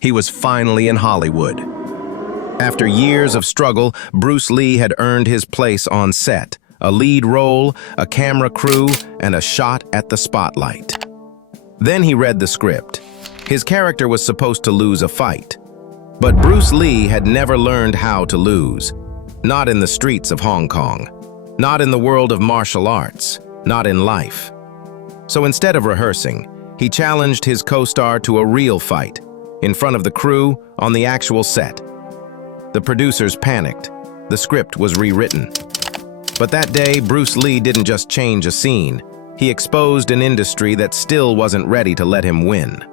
He was finally in Hollywood. After years of struggle, Bruce Lee had earned his place on set, a lead role, a camera crew, and a shot at the spotlight. Then he read the script. His character was supposed to lose a fight. But Bruce Lee had never learned how to lose. Not in the streets of Hong Kong. Not in the world of martial arts. Not in life. So instead of rehearsing, he challenged his co-star to a real fight, in front of the crew, on the actual set. The producers panicked. The script was rewritten. But that day, Bruce Lee didn't just change a scene. He exposed an industry that still wasn't ready to let him win.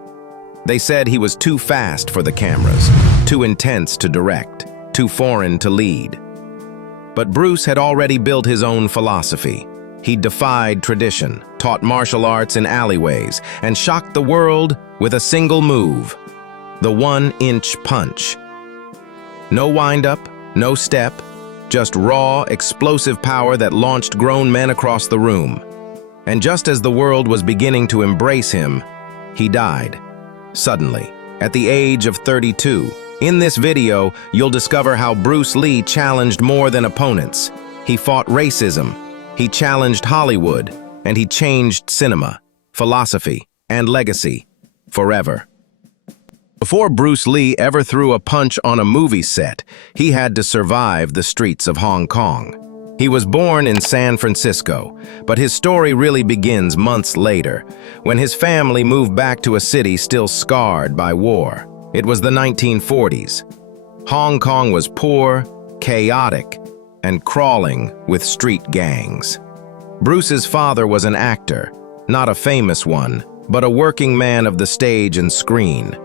They said he was too fast for the cameras, too intense to direct, too foreign to lead. But Bruce had already built his own philosophy. He defied tradition, taught martial arts in alleyways, and shocked the world with a single move, the 1-inch punch. No wind-up, no step, just raw, explosive power that launched grown men across the room. And just as the world was beginning to embrace him, he died, suddenly, at the age of 32. In this video, you'll discover how Bruce Lee challenged more than opponents. He fought racism, he challenged Hollywood, and he changed cinema, philosophy, and legacy forever. Before Bruce Lee ever threw a punch on a movie set, he had to survive the streets of Hong Kong. He was born in San Francisco, but his story really begins months later, when his family moved back to a city still scarred by war. It was the 1940s. Hong Kong was poor, chaotic, and crawling with street gangs. Bruce's father was an actor, not a famous one, but a working man of the stage and screen.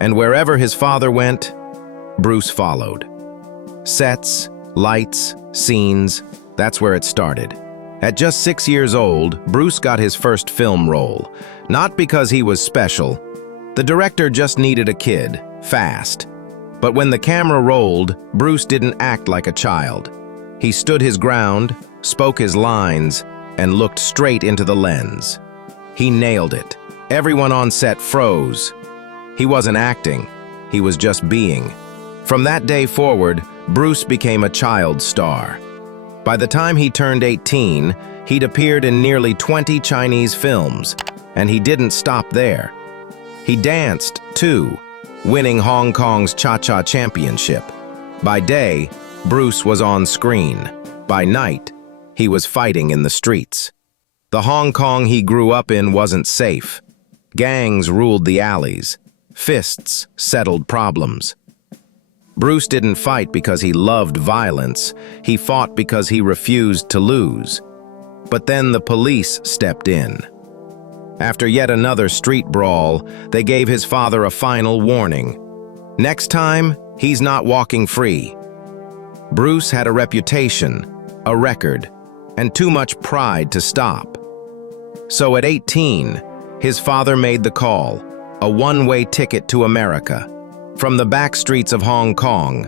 And wherever his father went, Bruce followed. Sets, lights, scenes, that's where it started. At just 6 years old, Bruce got his first film role. Not because he was special. The director just needed a kid, fast. But when the camera rolled, Bruce didn't act like a child. He stood his ground, spoke his lines, and looked straight into the lens. He nailed it. Everyone on set froze. He wasn't acting, he was just being. From that day forward, Bruce became a child star. By the time he turned 18, he'd appeared in nearly 20 Chinese films, and he didn't stop there. He danced, too, winning Hong Kong's Cha-Cha Championship. By day, Bruce was on screen. By night, he was fighting in the streets. The Hong Kong he grew up in wasn't safe. Gangs ruled the alleys. Fists settled problems. Bruce didn't fight because he loved violence. He fought because he refused to lose. But then the police stepped in. After yet another street brawl, they gave his father a final warning. Next time, he's not walking free. Bruce had a reputation, a record, and too much pride to stop. So at 18, his father made the call, a one-way ticket to America, from the back streets of Hong Kong,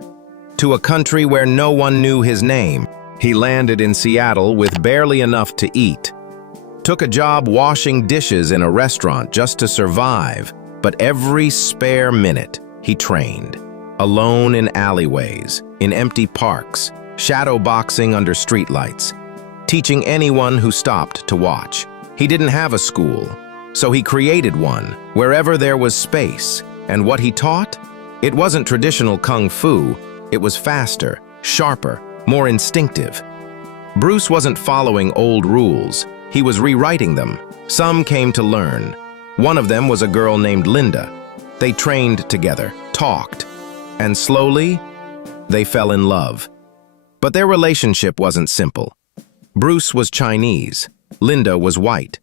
to a country where no one knew his name. He landed in Seattle with barely enough to eat. Took a job washing dishes in a restaurant just to survive, but every spare minute he trained. Alone in alleyways, in empty parks, shadow boxing under streetlights, teaching anyone who stopped to watch. He didn't have a school, so he created one wherever there was space. And what he taught? It wasn't traditional kung fu, it was faster, sharper, more instinctive. Bruce wasn't following old rules, he was rewriting them. Some came to learn. One of them was a girl named Linda. They trained together, talked, and slowly, they fell in love. But their relationship wasn't simple. Bruce was Chinese, Linda was white.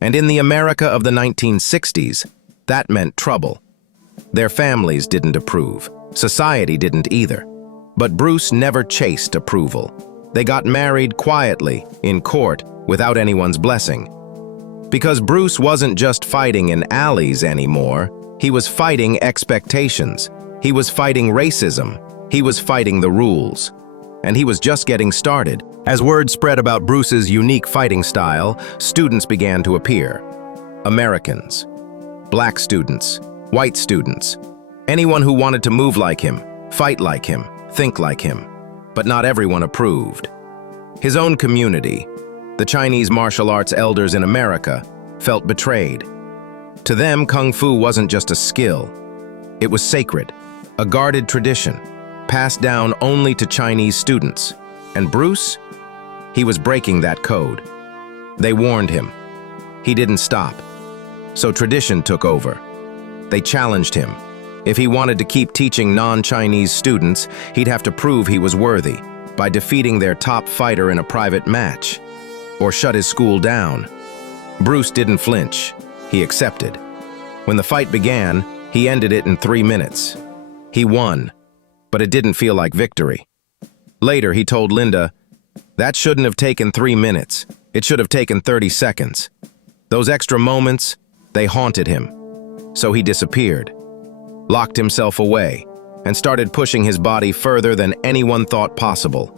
And in the America of the 1960s, that meant trouble. Their families didn't approve. Society didn't either. But Bruce never chased approval. They got married quietly, in court, without anyone's blessing. Because Bruce wasn't just fighting in alleys anymore, he was fighting expectations. He was fighting racism. He was fighting the rules. And he was just getting started. As word spread about Bruce's unique fighting style, students began to appear. Americans, black students, white students. Anyone who wanted to move like him, fight like him, think like him. But not everyone approved. His own community, the Chinese martial arts elders in America, felt betrayed. To them, Kung Fu wasn't just a skill. It was sacred, a guarded tradition, passed down only to Chinese students. And Bruce? He was breaking that code. They warned him. He didn't stop. So tradition took over. They challenged him. If he wanted to keep teaching non-Chinese students, he'd have to prove he was worthy by defeating their top fighter in a private match, or shut his school down. Bruce didn't flinch. He accepted. When the fight began, he ended it in 3 minutes. He won, but it didn't feel like victory. Later, he told Linda, "That shouldn't have taken 3 minutes. It should have taken 30 seconds. Those extra moments, they haunted him." So he disappeared, locked himself away, and started pushing his body further than anyone thought possible.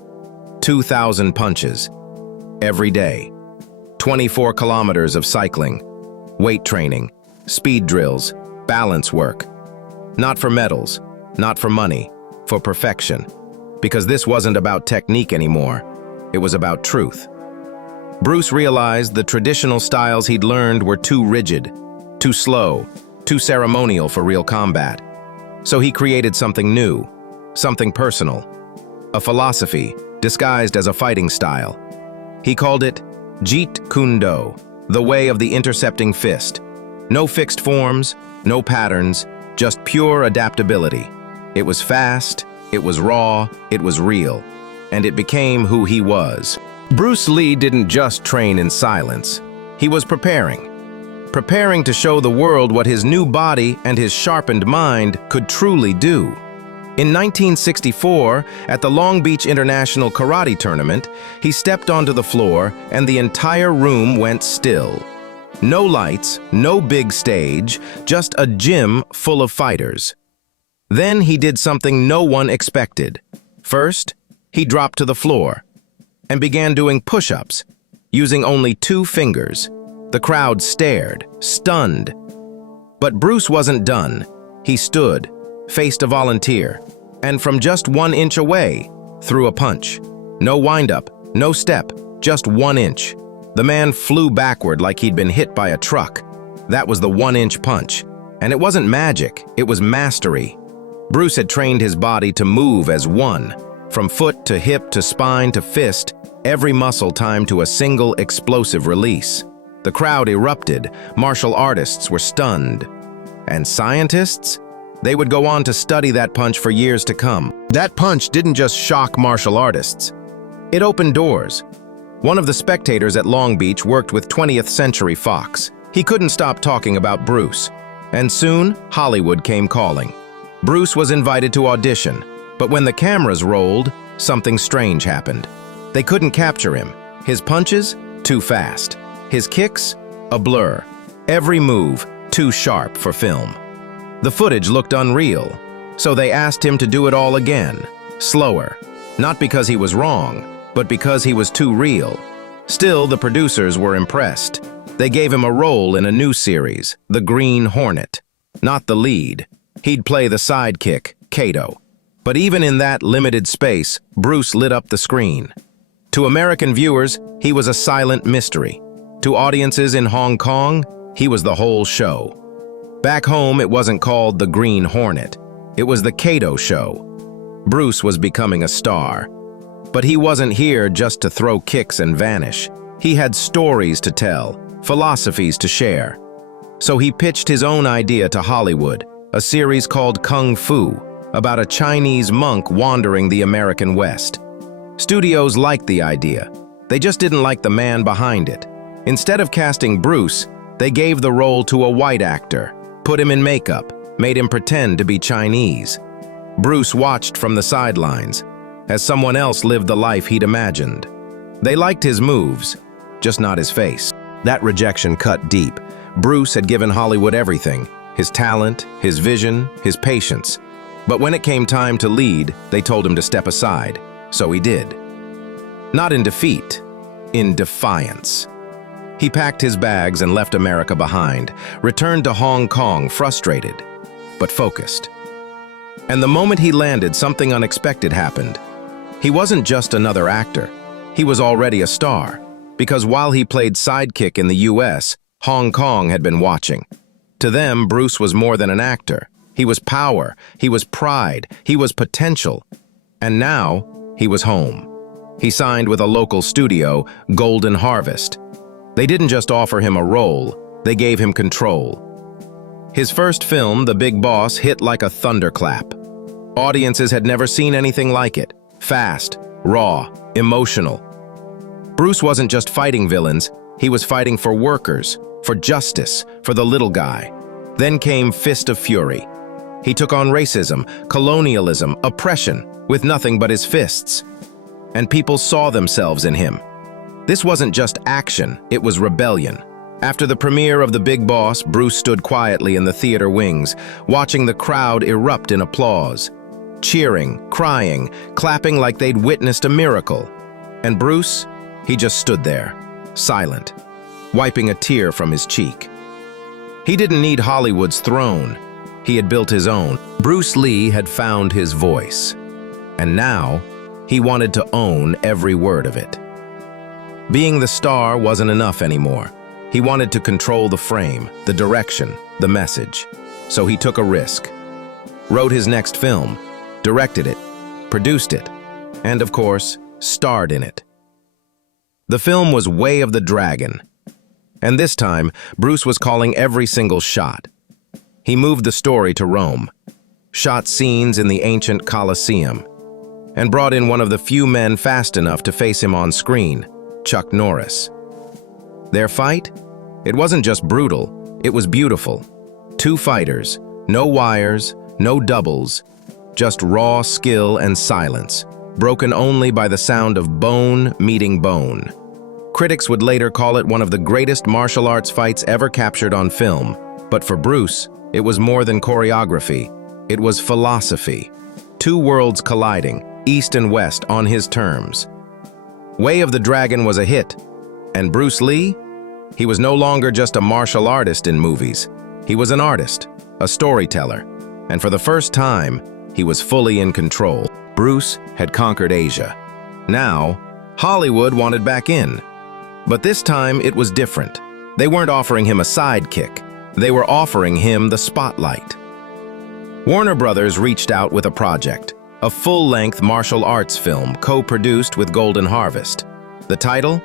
2,000 punches, every day. 24 kilometers of cycling, weight training, speed drills, balance work. Not for medals, not for money, for perfection. Because this wasn't about technique anymore, it was about truth. Bruce realized the traditional styles he'd learned were too rigid, too slow, too ceremonial for real combat. So he created something new, something personal, a philosophy disguised as a fighting style. He called it Jeet Kune Do, the way of the intercepting fist. No fixed forms, no patterns, just pure adaptability. It was fast, it was raw, it was real, and it became who he was. Bruce Lee didn't just train in silence. He was preparing to show the world what his new body and his sharpened mind could truly do. In 1964, at the Long Beach International Karate Tournament, he stepped onto the floor and the entire room went still. No lights, no big stage, just a gym full of fighters. Then he did something no one expected. First, he dropped to the floor and began doing push-ups, using only 2 fingers. The crowd stared, stunned. But Bruce wasn't done. He stood, faced a volunteer, and from just 1 inch away, threw a punch. No wind-up, no step, just 1 inch. The man flew backward like he'd been hit by a truck. That was the 1-inch punch. And it wasn't magic, it was mastery. Bruce had trained his body to move as one. From foot to hip to spine to fist, every muscle timed to a single explosive release. The crowd erupted, martial artists were stunned. And scientists? They would go on to study that punch for years to come. That punch didn't just shock martial artists. It opened doors. One of the spectators at Long Beach worked with 20th Century Fox. He couldn't stop talking about Bruce. And soon, Hollywood came calling. Bruce was invited to audition, but when the cameras rolled, something strange happened. They couldn't capture him. His punches? Too fast. His kicks? A blur. Every move, too sharp for film. The footage looked unreal, so they asked him to do it all again, slower. Not because he was wrong, but because he was too real. Still, the producers were impressed. They gave him a role in a new series, The Green Hornet. Not the lead. He'd play the sidekick, Kato. But even in that limited space, Bruce lit up the screen. To American viewers, he was a silent mystery. To audiences in Hong Kong, he was the whole show. Back home, it wasn't called The Green Hornet. It was the Kato Show. Bruce was becoming a star. But he wasn't here just to throw kicks and vanish. He had stories to tell, philosophies to share. So he pitched his own idea to Hollywood, a series called Kung Fu, about a Chinese monk wandering the American West. Studios liked the idea. They just didn't like the man behind it. Instead of casting Bruce, they gave the role to a white actor, put him in makeup, made him pretend to be Chinese. Bruce watched from the sidelines, as someone else lived the life he'd imagined. They liked his moves, just not his face. That rejection cut deep. Bruce had given Hollywood everything, his talent, his vision, his patience. But when it came time to lead, they told him to step aside, so he did. Not in defeat, in defiance. He packed his bags and left America behind, returned to Hong Kong frustrated, but focused. And the moment he landed, something unexpected happened. He wasn't just another actor. He was already a star, because while he played sidekick in the US, Hong Kong had been watching. To them, Bruce was more than an actor. He was power, he was pride, he was potential. And now, he was home. He signed with a local studio, Golden Harvest. They didn't just offer him a role, they gave him control. His first film, The Big Boss, hit like a thunderclap. Audiences had never seen anything like it. Fast, raw, emotional. Bruce wasn't just fighting villains, he was fighting for workers, for justice, for the little guy. Then came Fist of Fury. He took on racism, colonialism, oppression, with nothing but his fists. And people saw themselves in him. This wasn't just action, it was rebellion. After the premiere of The Big Boss, Bruce stood quietly in the theater wings, watching the crowd erupt in applause. Cheering, crying, clapping like they'd witnessed a miracle. And Bruce, he just stood there, silent, wiping a tear from his cheek. He didn't need Hollywood's throne. He had built his own. Bruce Lee had found his voice. And now, he wanted to own every word of it. Being the star wasn't enough anymore. He wanted to control the frame, the direction, the message. So he took a risk. Wrote his next film, directed it, produced it, and of course, starred in it. The film was Way of the Dragon. And this time, Bruce was calling every single shot. He moved the story to Rome, shot scenes in the ancient Colosseum, and brought in one of the few men fast enough to face him on screen, Chuck Norris. Their fight? It wasn't just brutal, it was beautiful. Two fighters, no wires, no doubles, just raw skill and silence, broken only by the sound of bone meeting bone. Critics would later call it one of the greatest martial arts fights ever captured on film, but for Bruce, it was more than choreography, it was philosophy. Two worlds colliding, East and West on his terms. Way of the Dragon was a hit, and Bruce Lee? He was no longer just a martial artist in movies. He was an artist, a storyteller, and for the first time, he was fully in control. Bruce had conquered Asia. Now, Hollywood wanted back in. But this time, it was different. They weren't offering him a sidekick. They were offering him the spotlight. Warner Brothers reached out with a project, a full-length martial arts film co-produced with Golden Harvest. The title?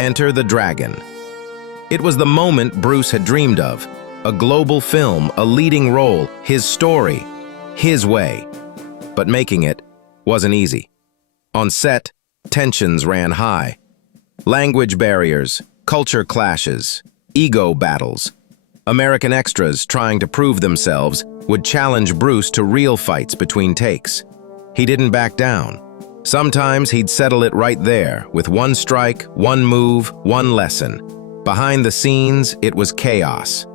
Enter the Dragon. It was the moment Bruce had dreamed of. A global film, a leading role, his story, his way. But making it wasn't easy. On set, tensions ran high. Language barriers, culture clashes, ego battles. American extras trying to prove themselves would challenge Bruce to real fights between takes. He didn't back down. Sometimes he'd settle it right there, with one strike, one move, one lesson. Behind the scenes, it was chaos.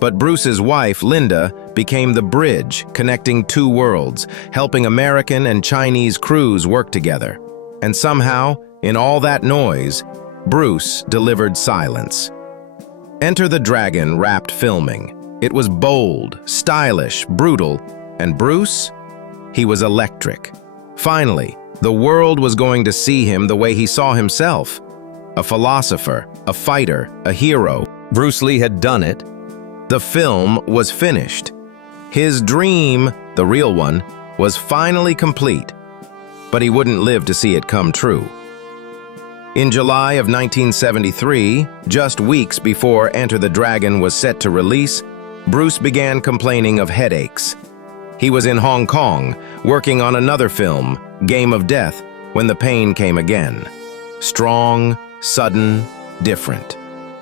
But Bruce's wife, Linda, became the bridge connecting two worlds, helping American and Chinese crews work together. And somehow, in all that noise, Bruce delivered silence. Enter the Dragon wrapped filming. It was bold, stylish, brutal, and Bruce? He was electric. Finally, the world was going to see him the way he saw himself. A philosopher, a fighter, a hero. Bruce Lee had done it. The film was finished. His dream, the real one, was finally complete. But he wouldn't live to see it come true. In July of 1973, just weeks before Enter the Dragon was set to release, Bruce began complaining of headaches. He was in Hong Kong, working on another film, Game of Death, when the pain came again. Strong, sudden, different.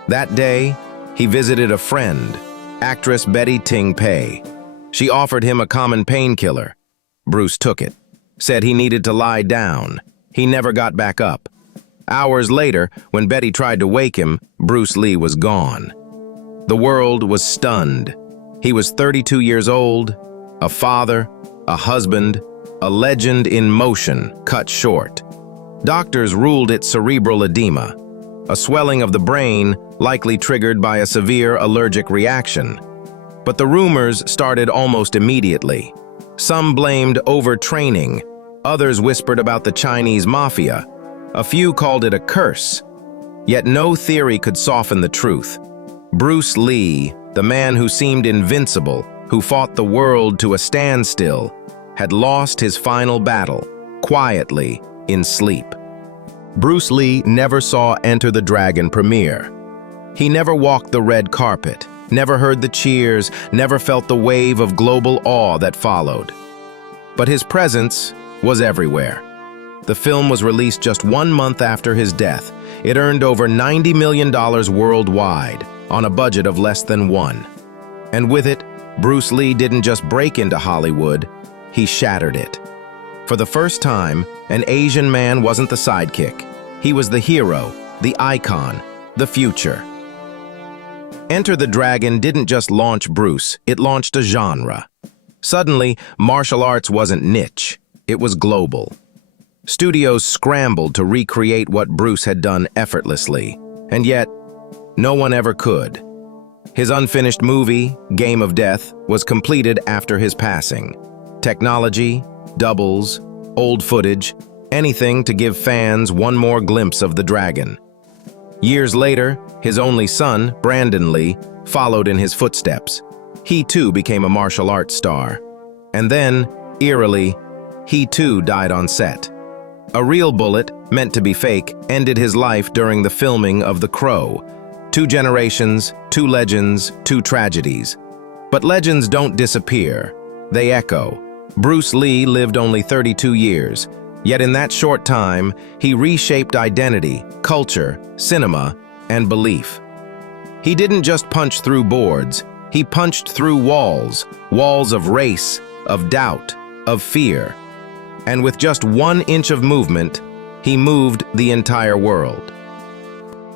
That day, he visited a friend, actress Betty Ting Pei. She offered him a common painkiller. Bruce took it, said he needed to lie down. He never got back up. Hours later, when Betty tried to wake him, Bruce Lee was gone. The world was stunned. He was 32 years old, a father, a husband, a legend in motion, cut short. Doctors ruled it cerebral edema, a swelling of the brain likely triggered by a severe allergic reaction. But the rumors started almost immediately. Some blamed overtraining, others whispered about the Chinese mafia, a few called it a curse. Yet no theory could soften the truth. Bruce Lee, the man who seemed invincible, who fought the world to a standstill, had lost his final battle, quietly, in sleep. Bruce Lee never saw Enter the Dragon premiere. He never walked the red carpet, never heard the cheers, never felt the wave of global awe that followed. But his presence was everywhere. The film was released just 1 month after his death. It earned over $90 million worldwide, on a budget of less than $1. And with it, Bruce Lee didn't just break into Hollywood, he shattered it. For the first time, an Asian man wasn't the sidekick. He was the hero, the icon, the future. Enter the Dragon didn't just launch Bruce, it launched a genre. Suddenly, martial arts wasn't niche, it was global. Studios scrambled to recreate what Bruce had done effortlessly, and yet, no one ever could. His unfinished movie, Game of Death, was completed after his passing. Technology, doubles, old footage, anything to give fans one more glimpse of the dragon. Years later, his only son, Brandon Lee, followed in his footsteps. He too became a martial arts star. And then, eerily, he too died on set. A real bullet, meant to be fake, ended his life during the filming of The Crow. 2 generations, 2 legends, 2 tragedies. But legends don't disappear, they echo. Bruce Lee lived only 32 years, yet in that short time, he reshaped identity, culture, cinema, and belief. He didn't just punch through boards, he punched through walls, walls of race, of doubt, of fear. And with just 1 inch of movement, he moved the entire world.